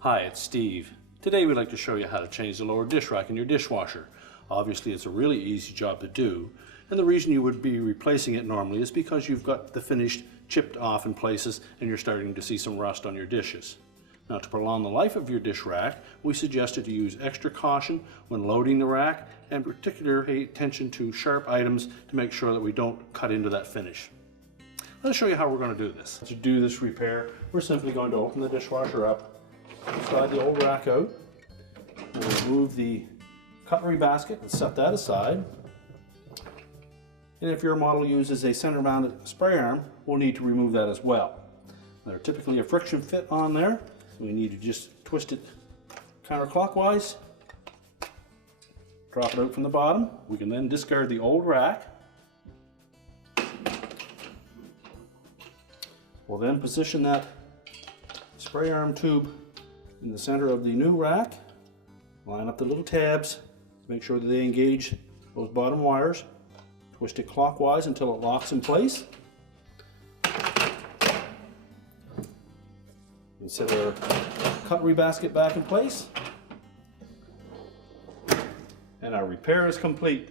Hi, it's Steve. Today we'd like to show you how to change the lower dish rack in your dishwasher. Obviously it's a really easy job to do, and the reason you would be replacing it normally is because you've got the finish chipped off in places and you're starting to see some rust on your dishes. Now, to prolong the life of your dish rack, we suggested to use extra caution when loading the rack, and particular pay attention to sharp items to make sure that we don't cut into that finish. Let's show you how we're going to do this. To do this repair, we're simply going to open the dishwasher up, slide the old rack out, we'll remove the cutlery basket and set that aside. And if your model uses a center mounted spray arm, we'll need to remove that as well. There's typically a friction fit on there, so we need to just twist it counterclockwise, drop it out from the bottom. We can then discard the old rack. We'll then position that spray arm tube in the center of the new rack, line up the little tabs, make sure that they engage those bottom wires, twist it clockwise until it locks in place. And set our cutlery basket back in place, and our repair is complete.